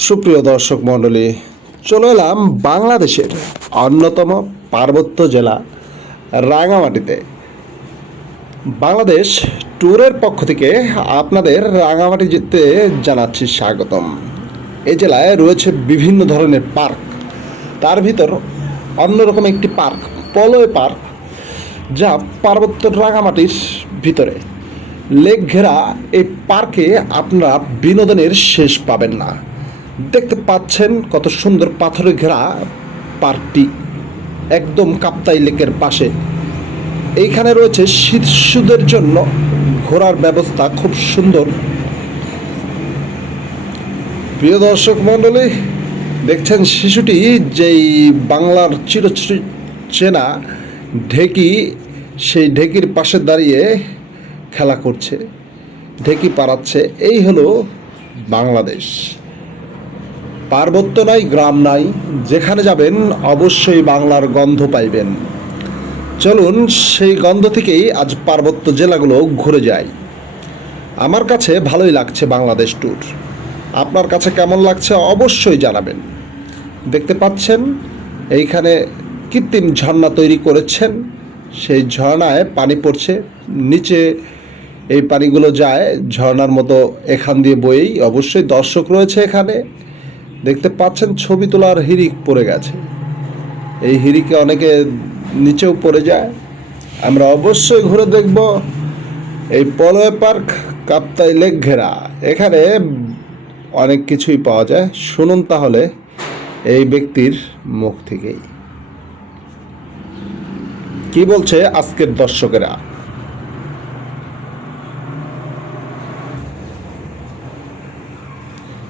সুপ্রিয় দর্শক মণ্ডলী, চলে এলাম বাংলাদেশের অন্যতম পার্বত্য জেলা রাঙামাটিতে। বাংলাদেশ ট্যুরের পক্ষ থেকে আপনাদের রাঙামাটি যেতে জানাচ্ছি স্বাগতম। এই জেলায় রয়েছে বিভিন্ন ধরনের পার্ক, তার ভিতর অন্যরকম একটি পার্ক পলয় পার্ক, যা পার্বত্য রাঙামাটির ভিতরে লেক ঘেরা। এই পার্কে আপনারা বিনোদনের শেষ পাবেন না। দেখতে পাচ্ছেন কত সুন্দর পাথরে ঘেরা পার্কটি, একদম কাপ্তাই লেকের পাশে। এইখানে রয়েছে শিশুদের জন্য ঘোরার ব্যবস্থা খুব সুন্দর। প্রিয় দর্শক মণ্ডলী, দেখছেন শিশুটি যেই বাংলার চেনা ঢেকি, সেই ঢেকির পাশে দাঁড়িয়ে খেলা করছে, ঢেকি পাড়াচ্ছে। এই হলো বাংলাদেশ। পার্বত্য নাই, গ্রাম নাই, যেখানে যাবেন অবশ্যই বাংলার গন্ধ পাইবেন। চলুন সেই গন্ধ থেকেই আজ পার্বত্য জেলাগুলো ঘুরে যাই। আমার কাছে ভালোই লাগছে বাংলাদেশ ট্যুর। আপনার কাছে কেমন লাগছে অবশ্যই জানাবেন। দেখতে পাচ্ছেন এইখানে কৃত্রিম ঝর্ণা তৈরি করেছেন, সেই ঝর্ণায় পানি পড়ছে নিচে। এই পানিগুলো যায় ঝর্ণার মতো এখান দিয়ে বয়েই। অবশ্যই দর্শক রয়েছে এখানে। দেখতে পাচ্ছেন ছবি তোলার হিরিক পড়ে গেছে, এই হিরিকে অনেকে নিচেও পড়ে যায়। আমরা অবশ্যই ঘুরে দেখব এই পলয় পার্ক কাপ্তাই লেক ঘেরা। এখানে অনেক কিছুই পাওয়া যায়। শুনুন তাহলে এই ব্যক্তির মুখ থেকেই কি বলছে আজকের দর্শকেরা।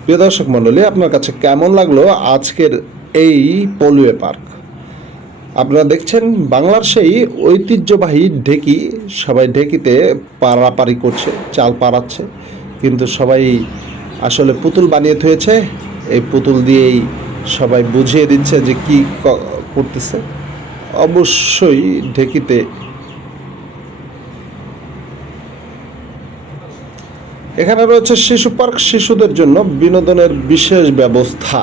প্রিয় দর্শক মণ্ডলী, আপনার কাছে কেমন লাগলো আজকের এই পলুয়ে পার্ক? আপনারা দেখছেন বাংলার সেই ঐতিহ্যবাহী ঢেকি। সবাই ঢেকিতে পারাপারি করছে, চাল পাড়াচ্ছে, কিন্তু সবাই আসলে পুতুল বানিয়ে থুয়েছে। এই পুতুল দিয়েই সবাই বুঝিয়ে দিচ্ছে যে কি করতেছে। অবশ্যই ঢেকিতে এখানে রয়েছে শিশু পার্ক, শিশুদের জন্য বিনোদনের বিশেষ ব্যবস্থা।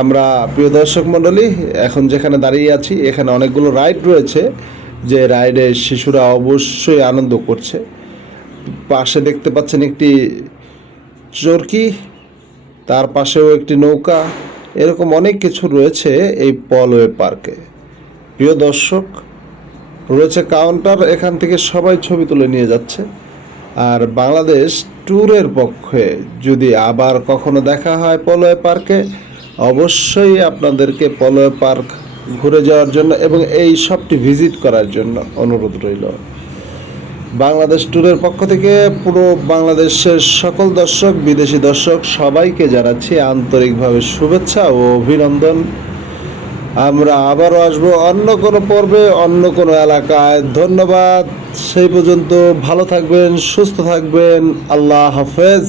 আমরা প্রিয় দর্শক মণ্ডলী এখন যেখানে দাঁড়িয়ে আছি, এখানে অনেকগুলো রাইড রয়েছে, যে রাইডে শিশুরা অবশ্যই আনন্দ করছে। পাশে দেখতে পাচ্ছেন একটি চরকি, তার পাশেও একটি নৌকা। এরকম অনেক কিছু রয়েছে এই পলওয়ে পার্কে। প্রিয় দর্শক, রয়েছে কাউন্টার, এখান থেকে সবাই ছবি তুলে নিয়ে যাচ্ছে। আর বাংলাদেশ ট্যুরের পক্ষে যদি আবার কখনো দেখা হয় পলয় পার্কে, অবশ্যই আপনাদেরকে পলয় পার্ক ঘুরে যাওয়ার জন্য এবং এই সবটি ভিজিট করার জন্য অনুরোধ রইল। বাংলাদেশ ট্যুরের পক্ষ থেকে পুরো বাংলাদেশের সকল দর্শক, বিদেশি দর্শক সবাইকে জানাচ্ছি আন্তরিকভাবে শুভেচ্ছা ও অভিনন্দন। আমরা আবারও আসবো অন্য কোনো পর্বে, অন্য কোনো এলাকায়। ধন্যবাদ। সেই পর্যন্ত ভালো থাকবেন, সুস্থ থাকবেন। আল্লাহ হাফেজ।